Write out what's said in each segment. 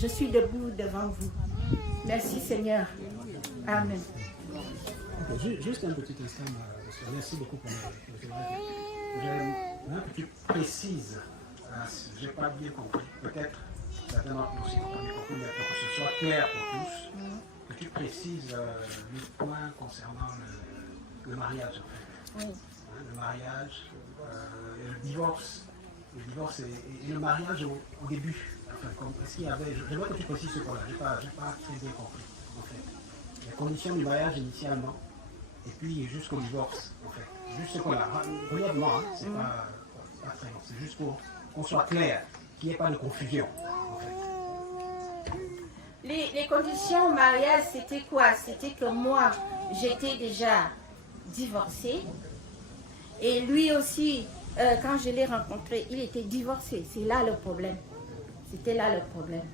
Je suis debout devant vous. Merci Seigneur. Amen. Okay, juste un petit instant, merci beaucoup pour le témoignage. J'aimerais que tu précises, je n'ai pas bien compris, peut-être, certainement que aussi pas bien compris, mais pour que ce soit clair pour tous, que tu précises le point concernant le mariage en fait. Oui. Le mariage, le divorce et le mariage au début. Enfin, est-ce qu'il y avait, je vois que tu précises ce point-là, je n'ai pas très bien compris en fait. Les conditions du mariage initialement, et puis jusqu'au divorce en fait. Juste ce point-là, brièvement, c'est pas très long, c'est juste pour qu'on soit clair, qu'il n'y ait pas de confusion en fait. Les conditions au mariage, c'était quoi? C'était que moi, j'étais déjà divorcée. Et lui aussi, quand je l'ai rencontré, il était divorcé. C'est là le problème. C'était là le problème.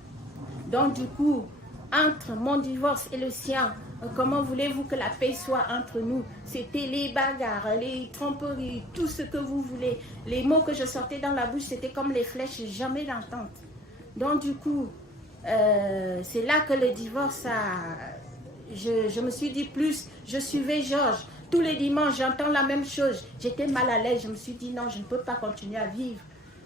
Donc du coup, entre mon divorce et le sien, comment voulez-vous que la paix soit entre nous? C'était les bagarres, les tromperies, tout ce que vous voulez. Les mots que je sortais dans la bouche, c'était comme les flèches, jamais d'entente. Donc du coup, c'est là que le divorce je me suis dit plus, je suivais Georges. Tous les dimanches, j'entends la même chose. J'étais mal à l'aise. Je me suis dit non, je ne peux pas continuer à vivre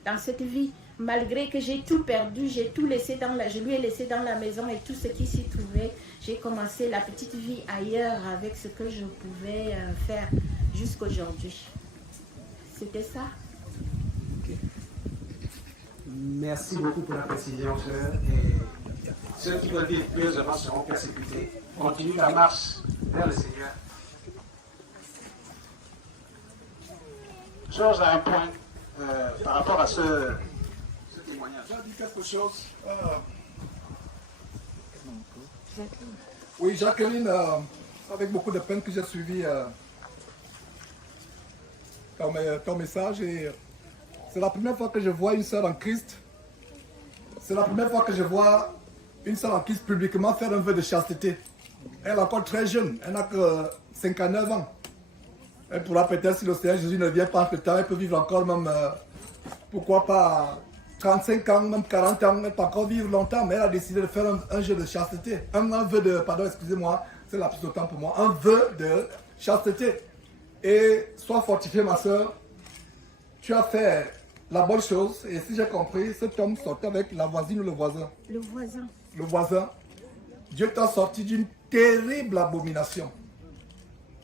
dans cette vie. Malgré que j'ai tout perdu, j'ai tout laissé je lui ai laissé dans la maison et tout ce qui s'y trouvait. J'ai commencé la petite vie ailleurs avec ce que je pouvais faire jusqu'aujourd'hui. C'était ça. Okay. Merci beaucoup pour la précision, sœur. Et ceux qui veulent vivre pieusement seront persécutés. Continue la marche vers le Seigneur. Georges a un point par rapport à ce témoignage. J'ai dit quelque chose. Oui, Jacqueline, avec beaucoup de peine que j'ai suivi ton message. Et c'est la première fois que je vois une sœur en Christ. C'est la première fois que je vois une sœur en Christ publiquement faire un vœu de chasteté. Elle est encore très jeune, elle n'a que 59 ans. Elle pourra peut-être, si le Seigneur Jésus ne vient pas entre temps, elle peut vivre encore même, pourquoi pas 35 ans, même 40 ans, elle peut encore vivre longtemps, mais elle a décidé de faire un jeu de chasteté. Un vœu de, pardon, excusez-moi, c'est la plus de temps pour moi, un vœu de chasteté. Et sois fortifiée, ma soeur, tu as fait la bonne chose, et si j'ai compris, cet homme sortait avec la voisine ou le voisin. Le voisin. Le voisin. Dieu t'a sorti d'une terrible abomination.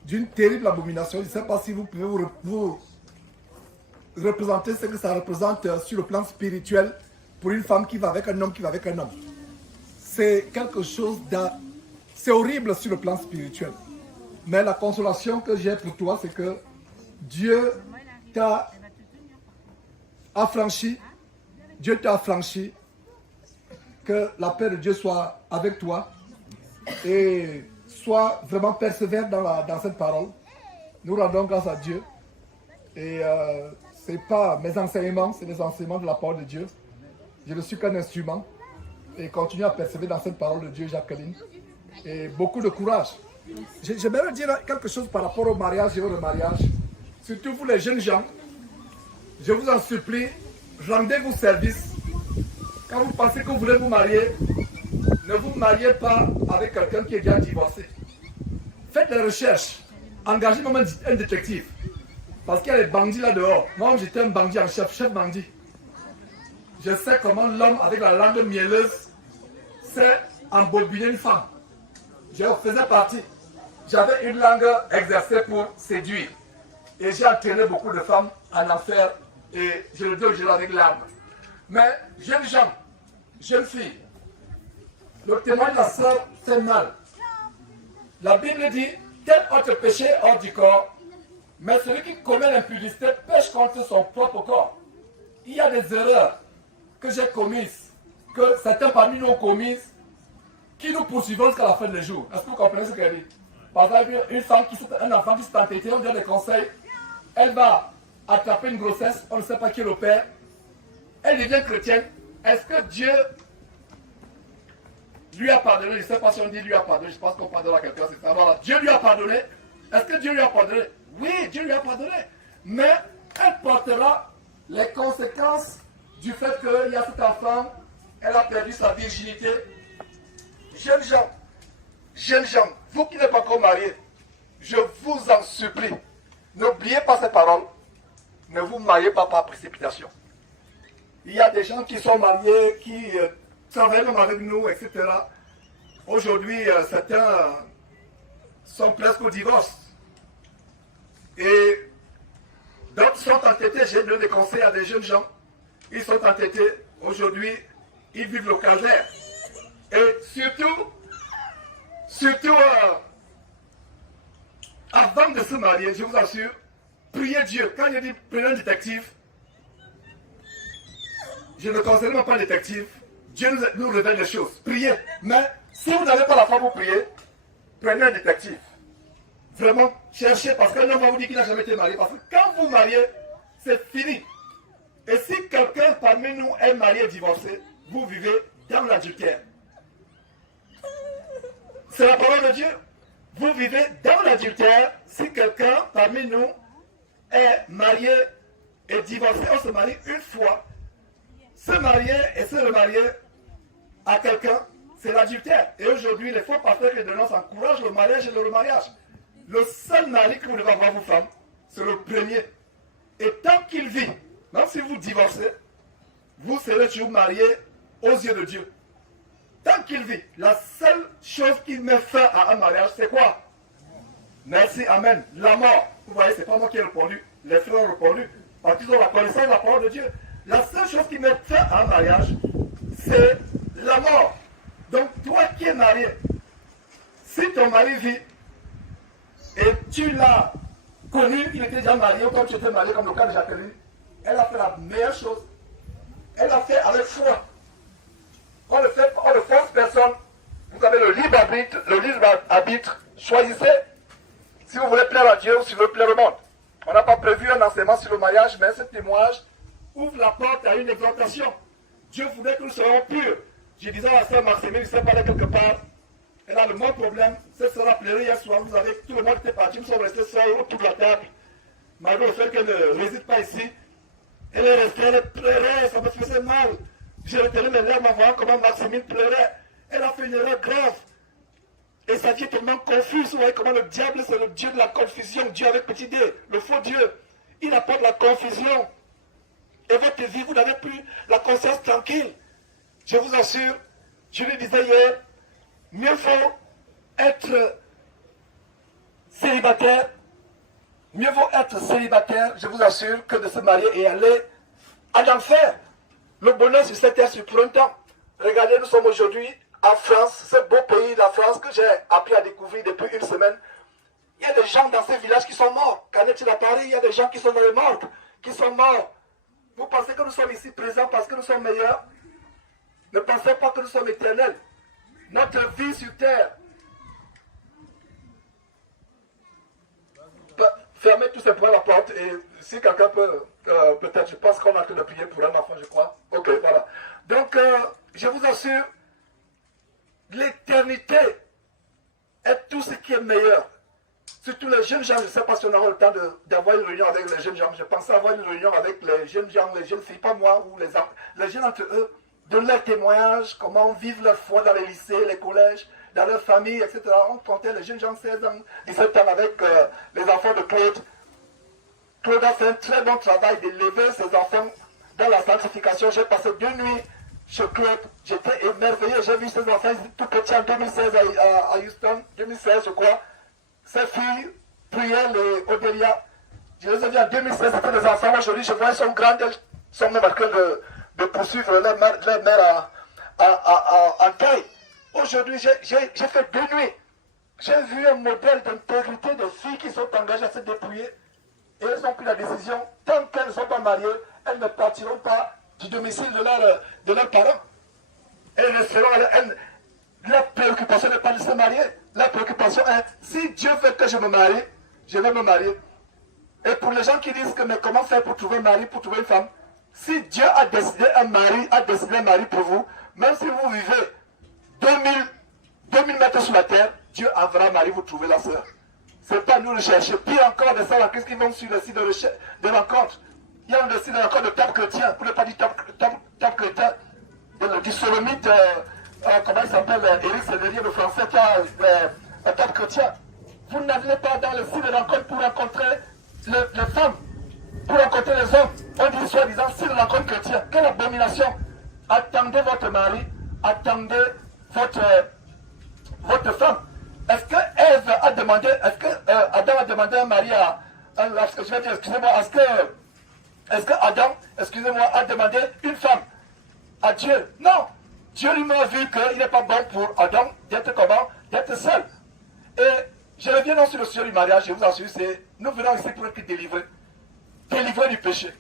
D'une terrible abomination. Je ne sais pas si vous pouvez vous représenter ce que ça représente sur le plan spirituel pour une femme qui va avec un homme qui va avec un homme. C'est quelque chose c'est horrible sur le plan spirituel. Mais la consolation que j'ai pour toi, c'est que Dieu t'a affranchi. Dieu t'a affranchi. Que la paix de Dieu soit avec toi. Et sois vraiment persévère dans cette parole. Nous rendons grâce à Dieu. Et ce n'est pas mes enseignements, c'est les enseignements de la parole de Dieu. Je ne suis qu'un instrument. Et continue à persévérer dans cette parole de Dieu, Jacqueline. Et beaucoup de courage. J'aimerais dire quelque chose par rapport au mariage et au remariage. Surtout vous les jeunes gens, je vous en supplie, rendez-vous service. Quand vous pensez que vous voulez vous marier, ne vous mariez pas avec quelqu'un qui est déjà divorcé. Faites des recherches. Engagez même un détective. Parce qu'il y a des bandits là dehors. Moi, j'étais un bandit en chef bandit. Je sais comment l'homme avec la langue mielleuse sait embobiner une femme. Je faisais partie. J'avais une langue exercée pour séduire. Et j'ai entraîné beaucoup de femmes en enfer. Et je le dis aujourd'hui avec larmes. Mais, jeunes gens, jeunes filles, le témoin de la sœur fait mal. La Bible dit, tel autre péché hors du corps, mais celui qui commet l'impudicité pêche contre son propre corps. Il y a des erreurs que j'ai commises, que certains parmi nous ont commises, qui nous poursuivront jusqu'à la fin des jours. Est-ce que vous comprenez ce qu'elle dit? Par exemple, une femme un enfant qui s'est entêté, on donne des conseils, elle va attraper une grossesse, on ne sait pas qui est le père, elle devient chrétienne. Est-ce que Dieu lui a pardonné? Je ne sais pas si on dit lui a pardonné, je pense qu'on pardonne à quelqu'un, c'est ça. Voilà. Dieu lui a pardonné. Est-ce que Dieu lui a pardonné? Oui, Dieu lui a pardonné. Mais elle portera les conséquences du fait qu'il y a cet enfant elle a perdu sa virginité. Jeunes gens, vous qui n'êtes pas encore mariés, je vous en supplie, n'oubliez pas ces paroles. Ne vous mariez pas par précipitation. Il y a des gens qui sont mariés, qui travaillent même avec nous, etc. Aujourd'hui, certains sont presque au divorce. Et d'autres sont entêtés. J'ai donné des conseils à des jeunes gens. Ils sont entêtés. Aujourd'hui, ils vivent le calvaire. Et surtout, avant de se marier, je vous assure, priez Dieu. Quand je dis prenez un détective, je ne conseille même pas un détective. Dieu nous révèle des choses. Priez. Mais si vous n'avez pas la foi pour prier, prenez un détective. Vraiment, cherchez, parce qu'un homme va vous dire qu'il n'a jamais été marié. Parce que quand vous mariez, c'est fini. Et si quelqu'un parmi nous est marié et divorcé, vous vivez dans l'adultère. C'est la parole de Dieu. Vous vivez dans l'adultère si quelqu'un parmi nous est marié et divorcé. On se marie une fois. Se marier et se remarier à quelqu'un, c'est l'adultère. Et aujourd'hui, les faux pasteurs et de noces encouragent le mariage et le remariage. Le seul mari que vous devez avoir, vos femmes, c'est le premier. Et tant qu'il vit, même si vous divorcez, vous serez toujours mariés aux yeux de Dieu. Tant qu'il vit, la seule chose qui met fin à un mariage, c'est quoi? Merci, amen. La mort. Vous voyez, c'est pas moi qui ai répondu. Les frères ont répondu. Parce qu'ils ont la connaissance de la parole de Dieu. La seule chose qui met fin à un mariage, c'est la mort. Donc, toi qui es marié, si ton mari vit, et tu l'as connu, il était déjà marié, ou quand tu étais marié, comme le cas de Jacqueline, elle a fait la meilleure chose. Elle a fait avec foi. On ne force personne. Vous avez le libre arbitre. Choisissez si vous voulez plaire à Dieu ou si vous voulez plaire au monde. On n'a pas prévu un enseignement sur le mariage, mais ce témoignage ouvre la porte à une exhortation. Dieu voulait que nous soyons purs. Je disais à la sœur Maximine, il s'est parlé quelque part. Elle a le même problème. Cette sœur a pleuré hier soir. Vous avez tout le monde qui était parti. Nous sommes restés seuls autour de la table. Malgré le fait qu'elle ne réside pas ici. Elle est restée, elle pleurait, ça me faisait mal. J'ai retenu mes larmes en voyant comment Maximine pleurait. Elle a fait une erreur grave. Et sa vie est tellement confuse. Vous voyez comment le diable, c'est le Dieu de la confusion. Dieu avec petit d, le faux Dieu. Il apporte la confusion. Et votre vie, vous n'avez plus la conscience tranquille. Je vous assure, je lui disais hier, mieux vaut être célibataire, je vous assure, que de se marier et aller à l'enfer. Le bonheur sur cette terre, sur pour un temps. Regardez, nous sommes aujourd'hui en France, ce beau pays, la France, que j'ai appris à découvrir depuis une semaine. Il y a des gens dans ces villages qui sont morts. Qu'en est-il à Paris? Il y a des gens qui sont dans les morts, qui sont morts. Vous pensez que nous sommes ici présents parce que nous sommes meilleurs? Ne pensez pas que nous sommes éternels. Notre vie sur terre. Fermez tout simplement la porte et si quelqu'un peut, peut-être, je pense qu'on est en train de prier pour un enfant, je crois. Ok, voilà. Donc, je vous assure, l'éternité est tout ce qui est meilleur. Surtout les jeunes gens, je ne sais pas si on aura le temps d'avoir une réunion avec les jeunes gens. Je pensais avoir une réunion avec les jeunes gens, les jeunes filles, pas moi, ou les jeunes entre eux, donner leur témoignage, comment vivre leur foi dans les lycées, les collèges, dans leur famille, etc. On comptait les jeunes gens 16 ans, 17 ans avec les enfants de Claude. Claude a fait un très bon travail d'élever ses enfants dans la sanctification. J'ai passé 2 nuits chez Claude. J'étais émerveillé. J'ai vu ses enfants tout petits en 2016 à Houston, 2016 je crois. Ces filles priaient les Odélia. Je les ai vus en 2016, c'était des enfants. Aujourd'hui, je vois, elles sont grandes, elles sont même en train de poursuivre leur mère en taille. Aujourd'hui, j'ai fait 2 nuits. J'ai vu un modèle d'intégrité de filles qui sont engagées à se dépouiller. Et elles ont pris la décision, tant qu'elles ne sont pas mariées, elles ne partiront pas du domicile de leurs parents. Elles resteront, la préoccupation n'est pas de se marier. La préoccupation est, si Dieu veut que je me marie, je vais me marier. Et pour les gens qui disent que, mais comment faire pour trouver un mari, pour trouver une femme? Si Dieu a décidé un mari pour vous, même si vous vivez 2000 mètres sous la terre, Dieu enverra un mari vous trouver la sœur. Ce n'est pas nous le chercher. Pire encore, des salles en Christ qui vont sur le site de rencontre. Il y a le site de rencontre de Top Chrétien, pour ne pas dire Top Chrétien. du solomite, comment il s'appelle, Éric Sévérier, le français, qui a un peuple chrétien. Vous n'allez pas dans le site de rencontre pour rencontrer les femmes, pour rencontrer les hommes. On dit soi-disant site de rencontre chrétien. Quelle abomination! Attendez votre mari, attendez votre femme. Est-ce que Ève a demandé, est-ce que Adam a demandé un mari à, je vais dire, excusez-moi, est-ce que Adam, excusez-moi, a demandé une femme à Dieu? Non! Dieu lui a vu qu'il n'est pas bon pour Adam d'être comment? D'être seul. Et je reviens donc sur le sujet du mariage, je vous assure, nous venons ici pour être délivrés du péché.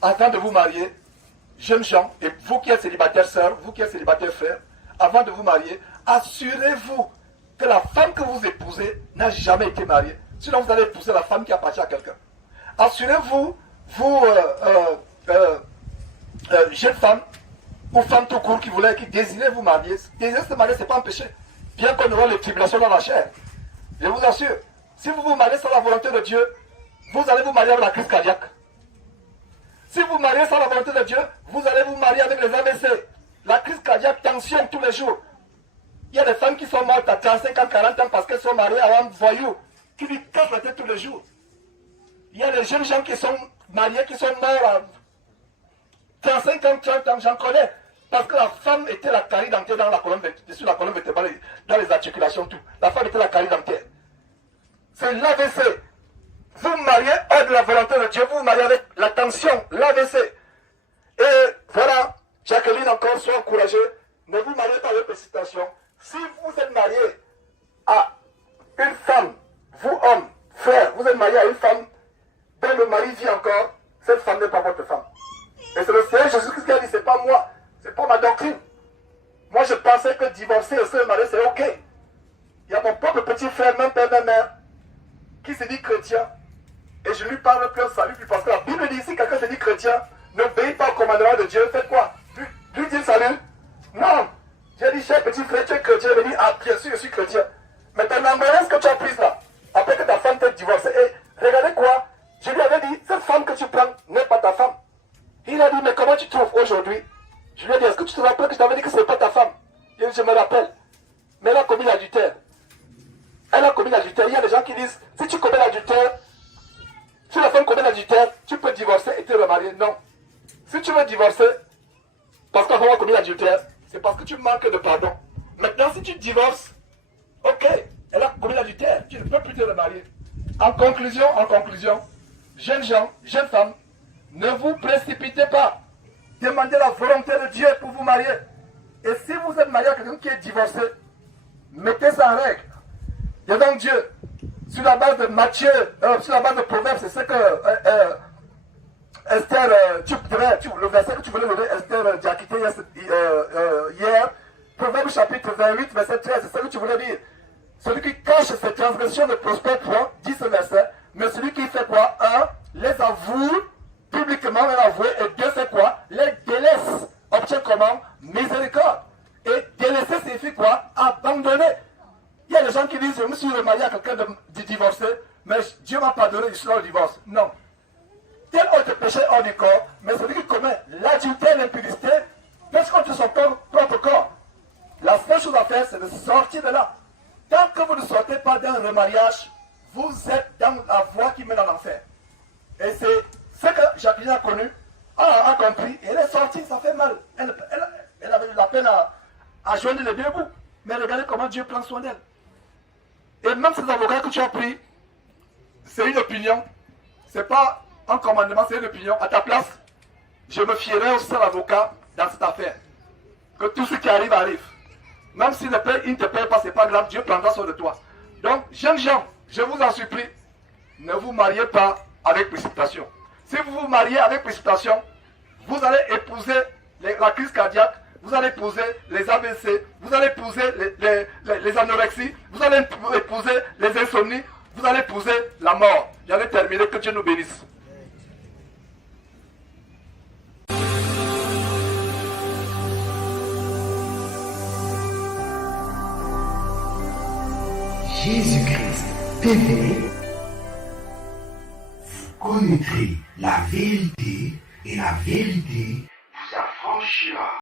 Avant de vous marier, jeunes gens, et vous qui êtes célibataires sœurs, vous qui êtes célibataires frères, avant de vous marier, assurez-vous que la femme que vous épousez n'a jamais été mariée. Sinon, vous allez épouser la femme qui appartient à quelqu'un. Assurez-vous, vous, jeunes femmes, ou femmes tout court qui désirez vous marier, désirer se marier, ce n'est pas un péché. Bien qu'on aura les tribulations dans la chair. Je vous assure, si vous vous mariez sans la volonté de Dieu, vous allez vous marier avec la crise cardiaque. Si vous mariez sans la volonté de Dieu, vous allez vous marier avec les AVC. La crise cardiaque, tension tous les jours. Il y a des femmes qui sont mortes à 35 ans, 40 ans parce qu'elles sont mariées à un voyou qui lui casse la tête tous les jours. Il y a des jeunes gens qui sont mariés, qui sont morts à 35 ans, 30 ans, j'en connais. Parce que la femme était la carie dentaire dans la colonne, sur la colonne vertébrale, dans les articulations, tout. La femme était la carie dentaire. C'est l'AVC. Vous vous mariez hors de la volonté de Dieu, vous vous mariez avec la tension, l'AVC. Et voilà, Jacqueline encore, sois encouragée. Ne vous mariez pas avec précipitation. Si vous êtes marié à une femme, vous homme, frère, vous êtes marié à une femme dont le mari vit encore, cette femme n'est pas votre femme. Et c'est le Seigneur Jésus-Christ qui a dit, c'est pas moi, c'est pas ma doctrine. Moi je pensais que divorcer et se marier c'est ok. Il y a mon propre petit frère, même père, même mère, qui se dit chrétien. Et je lui parle plein salut, parce que la Bible dit, si quelqu'un se dit chrétien, n'obéit pas au commandement de Dieu, faites quoi? Lui dire salut? Non! J'ai dit, cher petit frère, tu es chrétien. Il me dit, ah bien sûr, je suis chrétien. Mais ton embarras que tu as prise là, après que ta femme t'ait divorcé, et regardez quoi? Je lui avais dit, cette femme que tu prends n'est pas ta femme. Il a dit, mais comment tu trouves aujourd'hui? Je lui ai dit, est-ce que tu te rappelles que je t'avais dit que ce n'est pas ta femme? Il a dit, je me rappelle. Mais elle a commis l'adultère. Elle a commis l'adultère. Il y a des gens qui disent, si tu commets l'adultère, si la femme commet l'adultère, tu peux divorcer et te remarier. Non. Si tu veux divorcer, parce que la femme a commis l'adultère, c'est parce que tu manques de pardon. Maintenant, si tu divorces, ok, elle a commis l'adultère, tu ne peux plus te remarier. En conclusion, jeunes gens, jeunes femmes, ne vous précipitez pas. Demandez la volonté de Dieu pour vous marier. Et si vous êtes marié à quelqu'un qui est divorcé, mettez ça en règle. Devant Dieu, sur la base de Matthieu, sur la base de Proverbes, c'est ce que Esther, le verset que tu voulais lever, Esther, j'ai quitté hier, Proverbes chapitre 28, verset 13, c'est ce que tu voulais dire. Celui qui cache ses transgressions ne prospère point, dit ce verset, mais celui qui fait quoi? Un, les avoue publiquement, les avouer, et deux, c'est quoi? Les délaisse, obtient comment? Miséricorde. Et délaisser signifie quoi? Abandonner. Il y a des gens qui disent, je me suis remarié à quelqu'un de divorcé, mais Dieu m'a pardonné, je suis là au divorce. Non. Tel autre péché hors du corps, mais celui qui commet l'adultère, l'impudicité, pêche contre son propre corps. La seule chose à faire, c'est de sortir de là. Tant que vous ne sortez pas d'un remariage, vous êtes dans la voie qui mène à l'enfer. Et c'est ce que Jacqueline a connu, a compris, et elle est sortie, ça fait mal. Elle avait eu la peine à joindre les deux bouts. Mais regardez comment Dieu prend soin d'elle. Et même ces avocats que tu as pris, c'est une opinion. C'est pas un commandement, c'est une opinion. À ta place, je me fierai au seul avocat dans cette affaire. Que tout ce qui arrive, arrive. Même s'il ne te paye pas, c'est pas grave, Dieu prendra soin de toi. Donc, jeunes gens, je vous en supplie, ne vous mariez pas avec précipitation. Si vous vous mariez avec précipitation, vous allez épouser la crise cardiaque, vous allez épouser les AVC, vous allez épouser les anorexies, vous allez épouser les insomnies, vous allez épouser la mort. J'allais terminer, que Dieu nous bénisse. Jésus-Christ TV, vous connaîtrez la vérité et la vérité